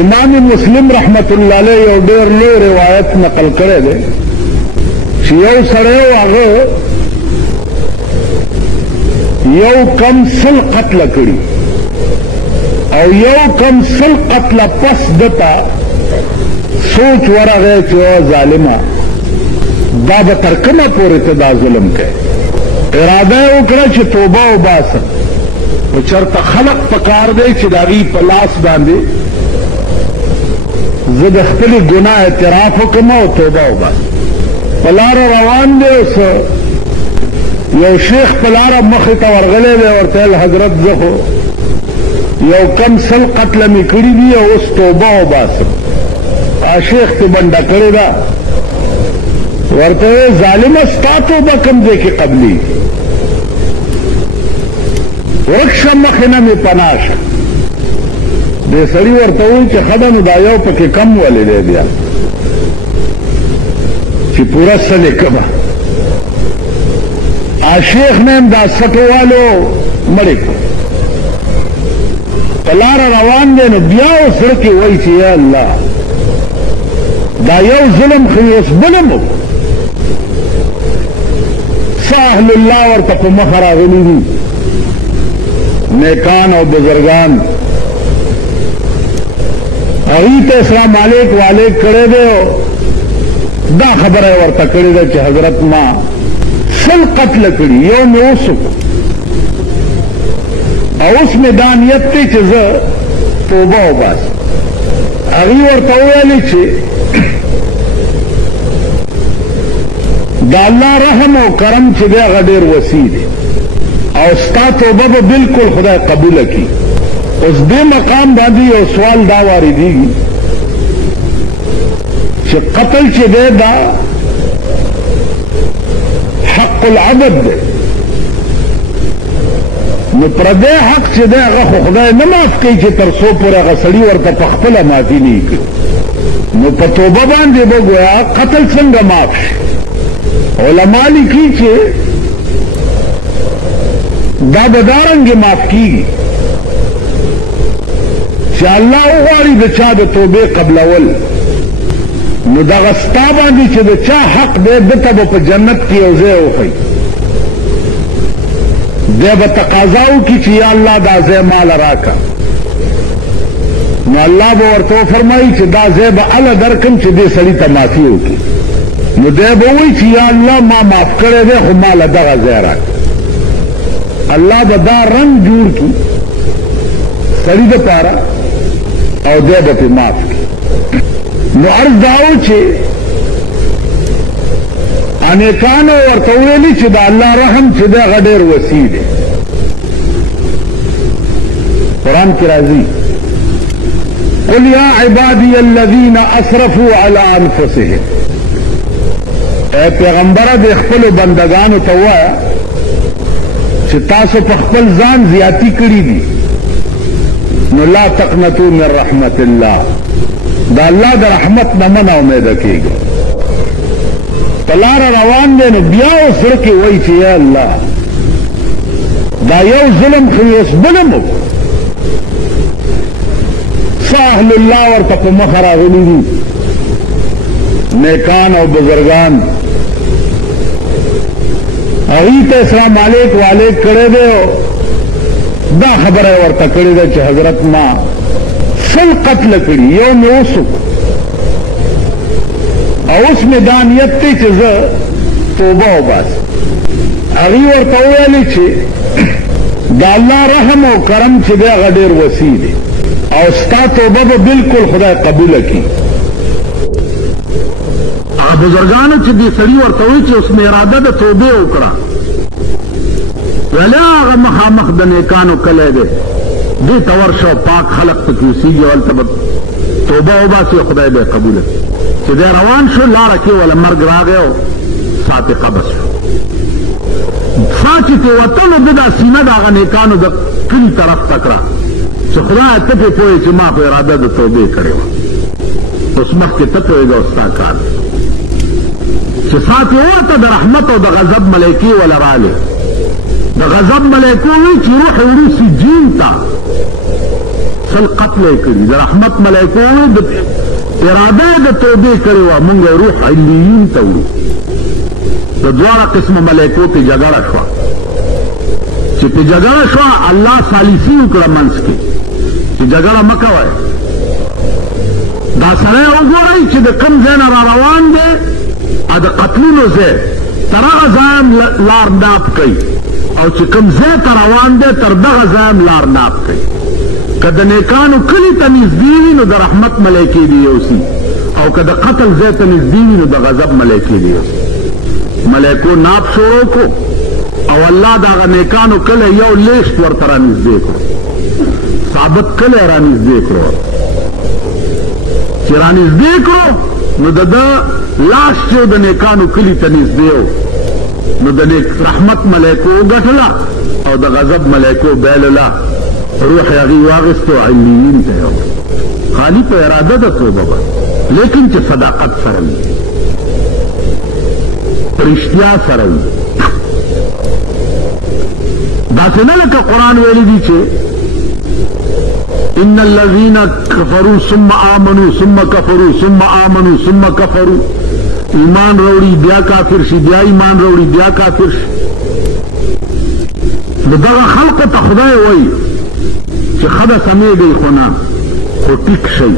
امام مسلم رحمت الله علیه یو ډېر لوی روایت نقل کړی دی چې یو سړی و هغه یو کم سل قتل کړي او یو کم سل قتل پس دتا سوچ ورغی چې ظالمه دا به تر کومه پورې ته دا ظلم کوي اراده یې وکړه چې توبه وباسه او چېرته خلق پکار دی چې د هغوی په لاس باندې زه د خپلې ګناه اعتراف وکړم او توبه وباسم په لاره روان دی اوس یو شیخ په لاره مخې ته ورغلی دی ورته ویل حضرت زه خو یو کم سل قتله مې کړي دي او اوس توبه وباسم شیخ ته بنده کړې ده ورته وی ظالمه ستا توبه کوم ځای کې قبلي ورک شه مخې نه مې پناه شه دې سړي ورته وویل چې ښه ده نو دا یو پکې کم ولې دی بیا چې پوره څه دې کمه شیخ نه هم دا سټو والو مړې کړ په لاره روان دی نو بیا اوس زړه کې وایي چې یا الله دا یو ظلم خو اوس بل هم څه اهل الله ورته په مخه راغلي دي نیکان او بزرگان هغوی ته اسلام علیک والیک کړی دی دا خبره یې ورته کړې ده چې حضرت ما سل قتل کړي یو مې اوس او اوس مې دا نیت دی چې زه توبه وباسم هغوی ورته وویلې چې دا الله رحم او کرم چې دی هغه ډېر وسیع دی او ستا توبه به بالکل خدای قبوله کړي اوس دې مقام باندې یو سوال دا واردېږي چې قتل چې دی دا حق العبد دی نو پردی حق چې دی هغه خو خدای نه معاف کوي چې تر څو پورې هغه سړي ورته په خپله معافي نه کړي نو په توبه باندې به ګویا قتل څنګه معاف شي علما لیکي چې دا به دارنګې معاف کېږي چې الله وغواړي د چا د توبې قبلول نو دغه ستا باندې چې د چا حق دی دته به په جنت کې یو ځای وښیي دی به تقاضا وکړي چې یا الله دا ځای ماله راکړه نو الله به ورته وفرمایي چې دا ځای به هله درکړم چې دې سړي ته معافي وکړي نو دی به وایي چې یا الله ما معاف کړی دی خو ماله دغه ځای راکړه الله به دا رنګ جوړ کړي سړي دپاره او دی به پرې معاف کړي نو عرض دا و چې انیکانو ورته ویلي چې د الله رحم چې دی هغه ډېر وسیع دی قرآن کې راځي قل یا عبادی الذین اسرفوا علی انفسهم اے پیغمبره د خپلو بندگانو ته ووایه چې تاسو په خپل ځان زیاتی کړي دي نو لا تقنطوا من رحمت الله دا الله د رحمت نه مه ناامیده کېږي په لاره روان دی نو بیا اوس زړه کې وایي چې یا الله دا یو ظلم خو اوس بل هم څه اهل الله ورته په مخه راغلي دي نیکان او بزرگان هغوی ته اسلام علیک والیک کړی دی دا خبره یې ورته کړې ده چې حضرت ما سل قتل کړي یو مې اوس او اوس مې دا نیت دی چې زه توبه وباسم هغوی ورته وویلې چې د الله رحم او کرم چې دی هغه ډېر وسیع دی او ستا توبه به بالکل خدای قبوله کړي هغه بزرګانو چې دې سړي ورته وایي چې اوس مې اراده د توبې وکړه ویلی هغه مخامخ د نیکانو کلی دی دې ته ورشه پاک خلق پکې اوسېږي هلته به توبه وباسي خدای به یې قبوله چې دی روان شو لاره کې وله مرګ راغی او ساعت یې قبض شو سا چې ترې وتل نو ده دا سینه د هغه نیکانو د کلي طرف ته کړه چې خدایه ته پرې پوهې چې ما په اراده د توبې کړې وه اوس مخکې ته پوهېږه او ستا کار چې ساعت یې ووته د رحمت او د غضب ملایکې وله رالې د غضب ملائکو وی چې روح وړي سجین ته سل قتل رحمت لیکړي د رحمت ملائکو د اراده د توبې کړې وه مونږ روح علیین ته وړو د دواړه قسمه ملائکو پې جګړه شوه چې پې جګړه شوه الله ثالثي وکړه منځ کې چې جګړه مه کوئ دا سړی وګورئ چې د کوم ځای نه را روان دی او د قتلونو ځای تر هغه ځای هم لار ناپ کوي او چې کوم ځای ته روان دی تر دغه ځای هم لار ناپ کوي که د نیکانو کلي ته نږدې وي نو د رحمت ملایکې دې یوسي او که د قتل ځای ته نږدې وي نو د غضب ملایکې دې یوسي ملایکو ناپ شروع کړو او الله د هغه نیکانو کلی یو لیشت ورته را نږدې کړو ثابت کلی را نږدې کړو چې را نږدې کړو نو د ده لاس چې د نیکانو کلي ته نږدې و نو د رحمت ملایکو وګټله او د غضب ملایکو بایلله روح هغې واغېستو علیین ته یو خالي په اراده د توبه به لیکن چې صداقت سره وي په رښتیا سره وي داسې نه لکه قرآن ویلی دي چې ان الذين كفروا ثم آمنوا ثم كفروا ثم آمنوا ثم كفروا ایمان روڑی بیا کافر شي بیا ایمان روڑی بیا کافر شي نو دغه خلقو ته خدای وایي چې خدا سمیږئ خو نه خو ټیک شئ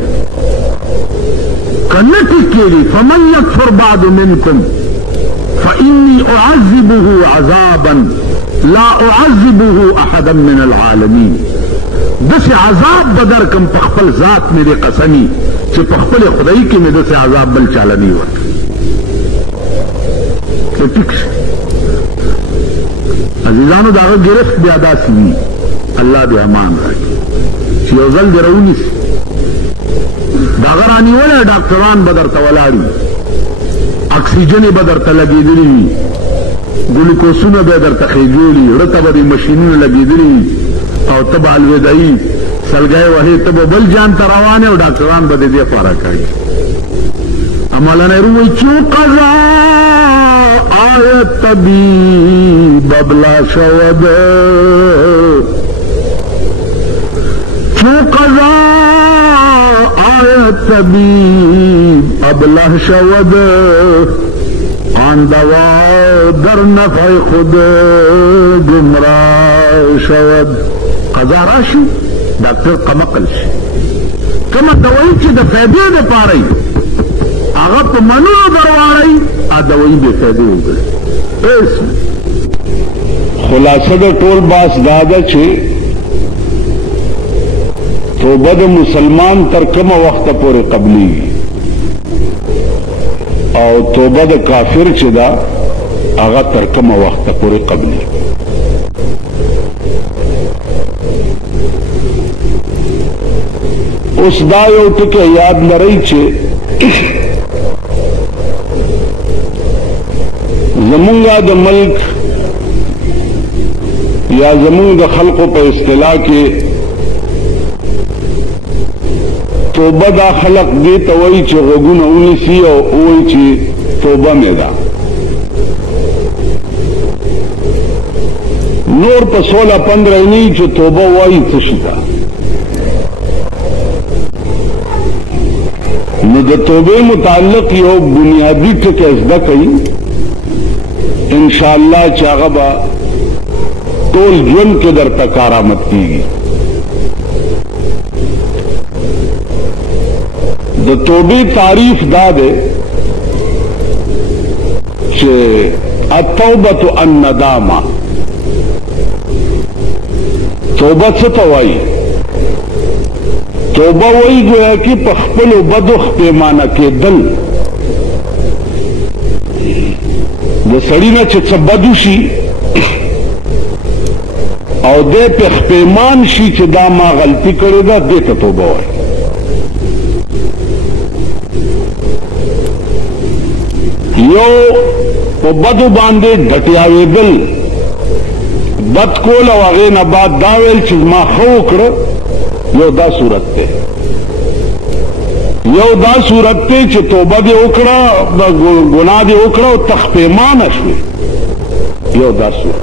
که نه ټیکېږي فمن یکفر بعد منکم فإني أعذبه عذابا لا أعذبه أحدا من العالمين دس عذاب بدر کم پخپل ذات میرے قسمی چې پخپل خدای کې مې دس عذاب بل چاله نه ورکړ ټیک عزیزانو داغه گرفت بیا داسې وي الله دې امان راکړي چې یو ځل دې راونیسي داغه رانیولی ډاکټران به درته ولاړي اکسیجنې به درته لګېدلي وي ګلوکوسونه به درته خېجولي زړه ته به دې مشینونه لګېدلي وي او ته به الوداعي سلګی وهې ته به بل جان ته روان یې او ډاکټران به دې خورا کوي مولانا روم وایي چو قضا آیت طبیب ابلا شود چو قضا آیت طبیب ابلا شود آن دوا در نفع خود گمراه شود قضا راشي ډاکټر قمقل شي کومه دوايي چې د فایدې دپاره وي هغه په منلو درواړئ دوايي بې فایدې وګړي خلاصه د ټول باس دا ده چې توبه د مسلمان تر کومه وخته پورې قبلیږي او توبه د کافر چې ده هغه تر کومه وخته پورې قبلیږي اوس دا یو ټکی یاد لرئ چې زمونږه د ملک یا زمونږ د خلقو په اصطلاح کې توبه دا خلق دې ته وایي چې غوږونه ونیسي او وایي چې توبه مې ده نور په 16-15 نه چې توبه وایي څه شي ده نو د توبې متعلق یو بنیادی ټکی زده کوي انشاءالله چې هغه به ټول ژوند کې درته کارآمد کېږي د توبې تعریف دا دی چې التوبة الندامه توبه څه ته وایي توبه وایي گویا کې په خپلو بدو پېمانه کېدل د سړي نه چې څه بد وشي او دې په پېمان شي چې دا ما غلطي کړې ده دې ته توبه وایي یو په بدو باندې ډټیاوېدل بد کول او هغې نه بعد دا ویل چې ما ښه وکړه یو دا صورت ته یو دا صورت ته چې توبه دې وکړه ګناه دې وکړه او تخپیمانه شوې یو دا صورت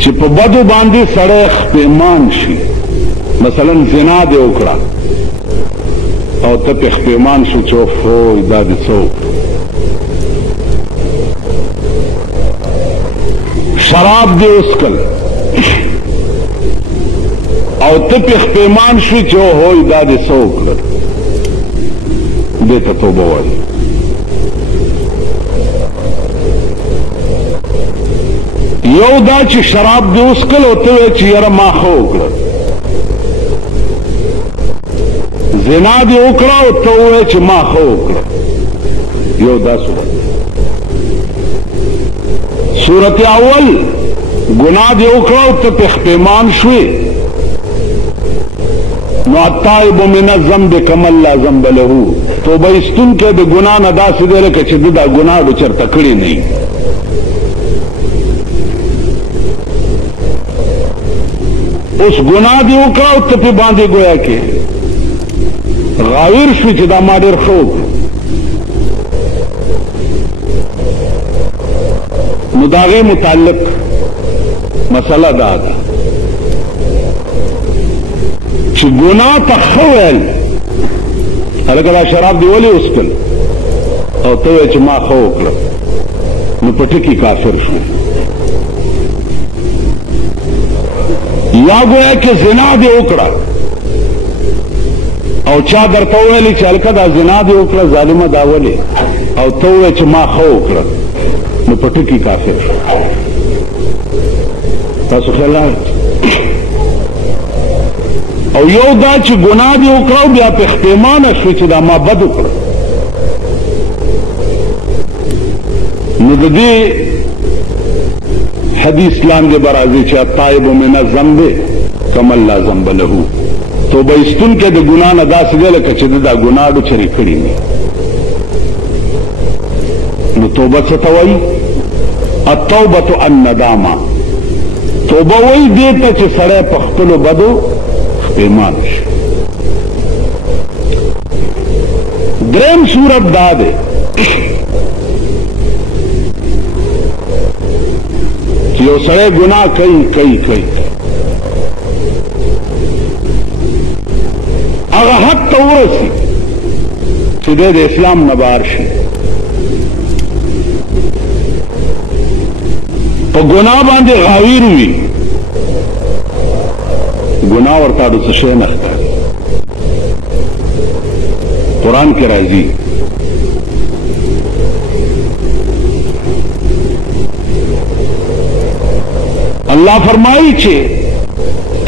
چې په بدو باندې سړی خپېمان شي، مثلا زنا دې وکړه او ته پې خپېمان شو چې اوف دا دې څه وکړه. شراب دې وڅښل او ته پې خپېمان شوې چې اوهوی دا دې څه وکړل، دې ته توبه وایي. یو دا چې شراب دې وڅښل او ته وایې چې یاره ما ښه وکړل، زنا دې وکړه او ته وایې چې ما ښه وکړه، یو دا صورت. صورت اول گناہ دې وکړه او ته پې خپېمان شوې، نو التائب من الذنب کمن لا ذنب له، توبه ایستونکی د ګناه نه داسې دی لکه چې ده دا ګناه ډو چېرته کړې نه وي. اوس ګناه دې وکړه او ته پې باندې ګویا کې غاویر شوې چې دا ما ډېر ښه وکړو، نو د هغې متعلق مسله دا ده چې ګناه ته ښه ویل، هلکه دا شراب دې ولې وڅښل او ته وایې چې ما ښه وکړه، نو په ټکي کافر شو. یا گویا کہ زنا دے اکڑا او چا درته ویلی چې هلکه دا زنا دې وکړه ظالمه دا ولې، او ته ووایې چې ما ښه وکړه، نو په ټکي کافر شو. تاسو خیال او یو دا چې ګناه دې وکړه او بیا پې خپېمانه شوې چې دا ما بد وکړه، نو د دې حدیث لاندې به راځي چې التائب من الذنب کمن لا ذنب له، توبه ایستونکی د ګناه نه داسې دی لکه چې ده دا ګناه ډو چرې کړي نه. نو توبه څه ته وایي؟ التوبة الندامه، توبه وایي دې ته چې سړی په خپلو بدو خپېمان شي. دریم صورت دا دی چې یو سړی ګناه کوي هغه حد ته ورسي چې دی د اسلام نه بهر شي، په ګناه باندې غاویر وي، ګناه ورته د څه شی نه ښکاري. قرآن کې راځي الله فرمایي چې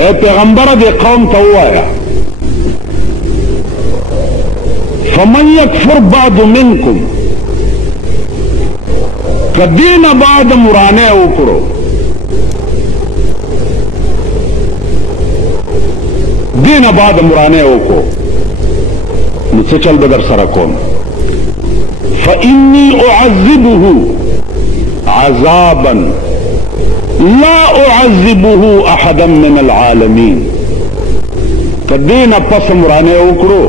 اے پیغمبره دې قوم ته ووایه فمن یکفر بعد منکم، که دین بعد مرانه وکړو، دین بعد مرانه وکړو، نو څه چل به در سره کوم؟ فإني أعذبه عذابا لا أعذبه أحدا من العالمين، که دین پس مرانه وکړو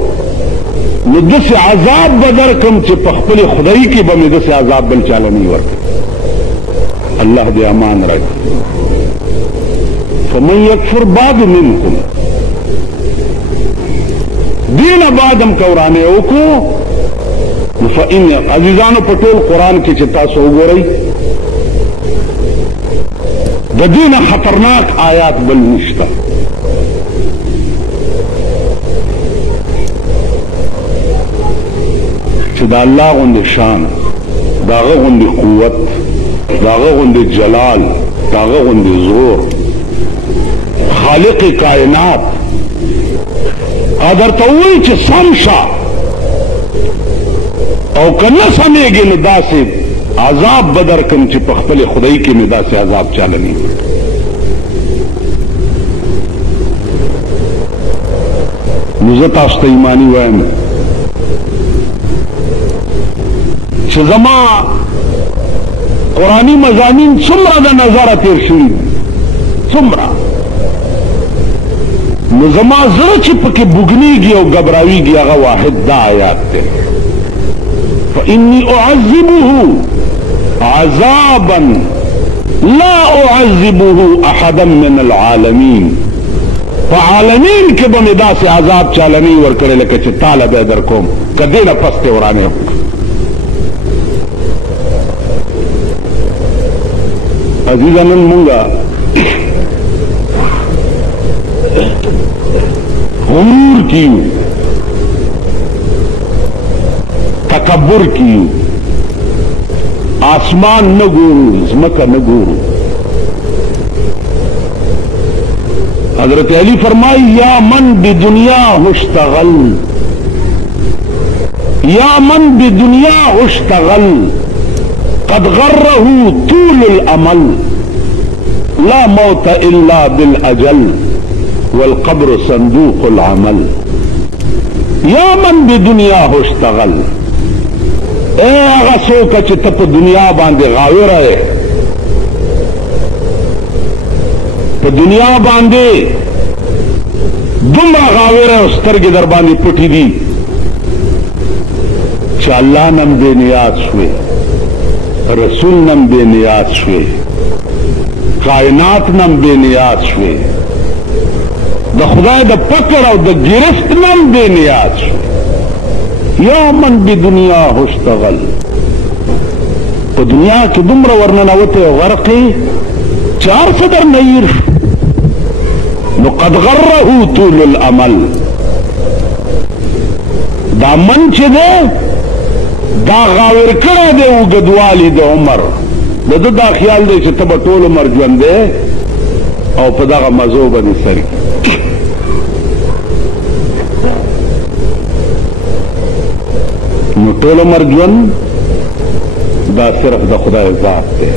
نو داسې عذاب به درکم چې په خپلې خدایي کې به مې داسې عذاب بل چاله نه ورکړي. الله دې امان راکړي. فمن یکفر بعد منکم، دین بعدم که ورانه وکړو، فإن عزیزانو په ټول قرآن کې چې تاسو وګورئ د دې نه خطرناک آیات بل نشته. چې د الله غوندې شان، د هغه غوندې قوت، د هغه غوندې جلال، د هغه غوندې زور، خالق کائنات درته ووایي چې سم شه او که نه سمېږي نو داسې عذاب به درکړم چې په خپلې خدایي کې مې داسې عذاب چاله نه وي. نو زه تاسو ته ایماني وایم چې زما قرآني مضامین څومره د نظره تېر شوي، څومره نو زما زړه چې پکې بوګنیږي او غبراویږي هغه واحد دا آیات دی فإني أعذبه عذابا لا أعذبه أحدا من العالمين فعالمین کې به مې داسې عذاب چالنی ورکړی لکه چې تاله به در کوم که دې نه پس دې ورانې عزیزه نن مونږه غرور کیو تکبر کیو آسمان نه ګورو ځمکه نه ګورو حضرت علی فرمائی یا من بدنیا اشتغل یا من بدنیا اشتغل قد غره طول الامل لا موت الا بالاجل والقبر صندوق العمل یا من بدنیا اشتغل اے آغا سوکا چی تا پا دنیا باندے غاوی رہے په دنیا باندې دومره غاوره او سترګې در باندې پټې دي چې الله نم بې نیاز شوې رسول نم بې نیاز شوې کائنات نم بې نیاز شوې د خدای د پکړ او د ګرفت نم بې نیاز شوې یا من بدنیا اشتغل په دنیا کې دومره ورننوتې او غرقې چار صدر نیر نو قد غره طول الامل دا من چې ده دا غاور کړی دی اوږدوالي د عمر د ده دا خیال دی چې ته به ټول عمر ژوند دی او په دغه مزو باندې سري نو ټول عمر ژوند دا صرف د خدای ذات دی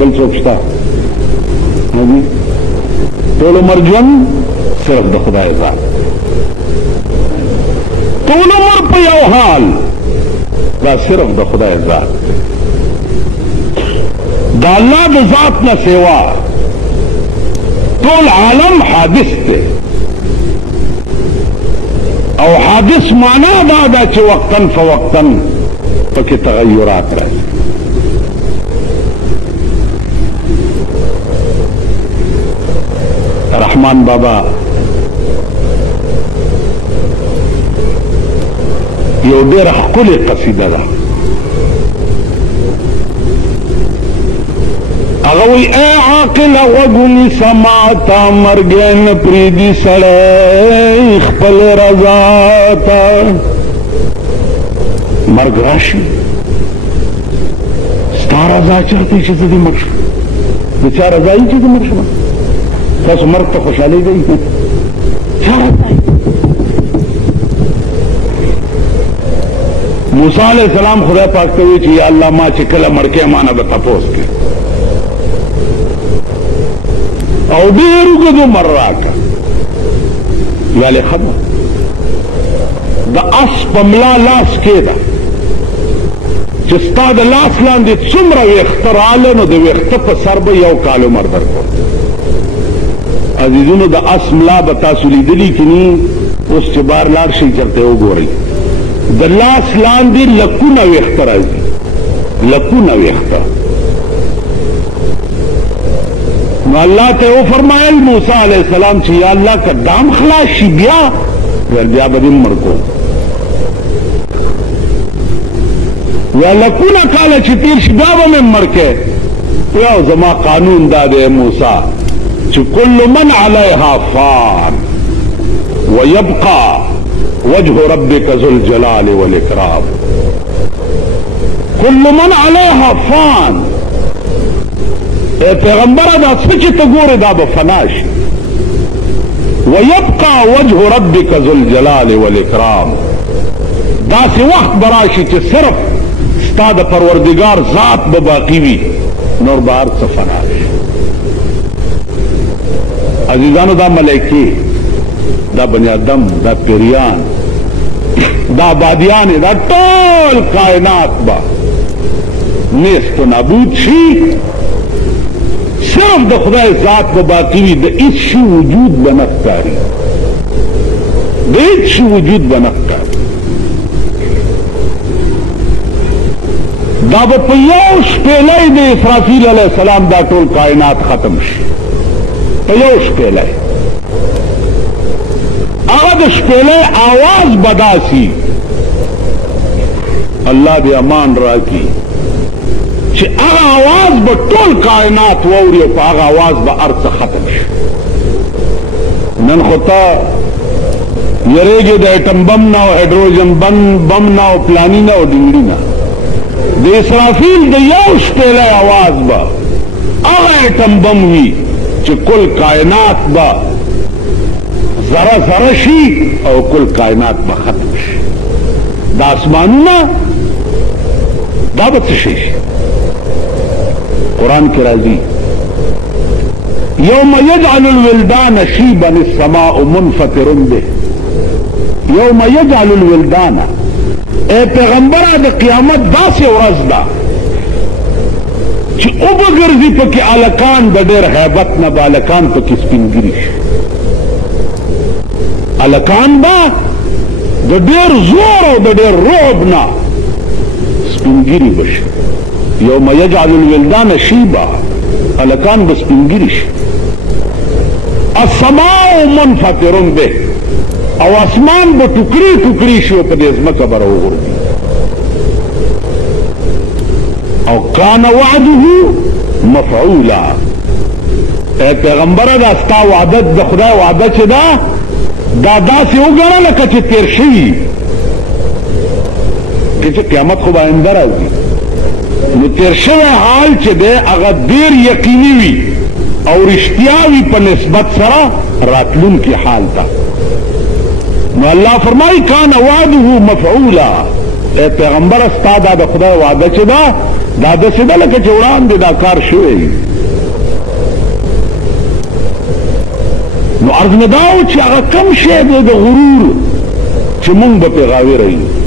بل څوک شته ټول عمر ژوند صرف د خدای ذات ټول عمر په یو حال دا صرف د خدای ذات دا الله د ذات نه سوا ټول عالم حادث دی او حادث معنا دا ده چې وقتاً فوقتاً پکې تغیرات راځي رحمان بابا یو ډېره ښکلې قصیده ده هغه وایي ای عاقله غوږ نیسه ماته مرګی نه پرېږدي سړی خپل رضا ته مرګ راشي ستا رضا چېرته چې زه دې مړ شم د چا رضا یي چې زه مړ شم تاسو مرګ ته خوشحالي دی چا رضا یي موسی علیہ السلام خدای پاک ته وی چې یا الله ما چې کله مړ کې ما نه به تپوس کړي او ډېر اوږد عمر راکړه ویلې خبر د اس په ملا لاس کې ده چې ستا د لاس لاندې څومره ویښته راغله نو د ویښته په سر به یو کال عمر درکړو عزیزونو د اس ملا به تاسو لیدلي که ني اوس چې بار لاړ شئ چېرته وګورئ د لاس لاندې لکونه ویښته راځي لکونه ویښته نو الله ته وفرمایل موسی علیہ السلام چې یا الله که دام خلاص شي بیا ول بیا به دې مړ کوم یا لکونه کاله چې تیر شي بیا به مې مړ کې یو زما قانون دا دی موسی چې کل من علیها فان ویبقى وجه ربك ذو الجلال والإكرام كل من عليها فان اے پیغمبر دا سچ ته ګوره دا به فنا شي ويبقى وجه ربك ذو الجلال والإكرام دا سی وخت براشي چې صرف ستا د پروردگار ذات به باقی وي نور بهر څه فنا شي عزیزانو دا ملائکې دا بنی آدم دا پیریان دا بادیان دا ټول کائنات با نیست و نابود شي صرف د خدای ذات به باقی وي د هیڅ شي وجود به نه ښکاري د هیڅ وجود به نه ښکاري. دا به په یو شپېلۍ د اسرافیل علیه السلام دا ټول کائنات ختم شي، په یو شپېلۍ. هغه د شپېلۍ آواز به داسي الله دې امان راکړي چې هغه آواز به ټول کائنات واوري او په هغه آواز به هر څه ختم شي. نن خو ته یریږي د ایټم بم نه او هایډروجن بم نه او پلانی نه او ډنګړي نه. د اسرافیل د یو شپېلۍ آواز به هغه ایټم بم وي چې کل کائنات به ذره ذره شي او کل کائنات به ختم شي. د اسمانونه دا به څه شي؟ قرآن کې راځي یوم یجعل الولدان شیبا السماء منفطر به. یوم یجعل الولدان، اے پیغمبره د قیامت داسې ورځ ده چې او بګرځي پکې الکان د ډېر هیبت نه به الکان پکې سپینګري شي. الکان به د ډېر زور او د ډېر رعب نه سپینګري بشي. یوم یجعل الولدان شیبا، الکان به سپینګري شي. السماء منفطر به، او اسمان به ټوکړي ټوکړي شي او په دې ځمکه به راوغورځي. او کان وعده مفعولا. اے پیغمبره دا ستا وعده د خدای وعده چې ده دا داسې وګڼه لکه چې تېر شوي، که چې قیامت خو به آینده راځي. نو تېر شوی حال چې دی هغه ډېر یقیني وي او رښتیا وي په نسبت سره راتلونکي حال ته. نو الله فرمایي کان وعده مفعولا. اے پیغمبر ستا دا د خدای وعده چې ده دا داسې ده لکه چې وړاندې دا کار شوی. نو عرض مې دا و چې هغه کم شی دی د غرور چې مونږ به پرې غاوره یو.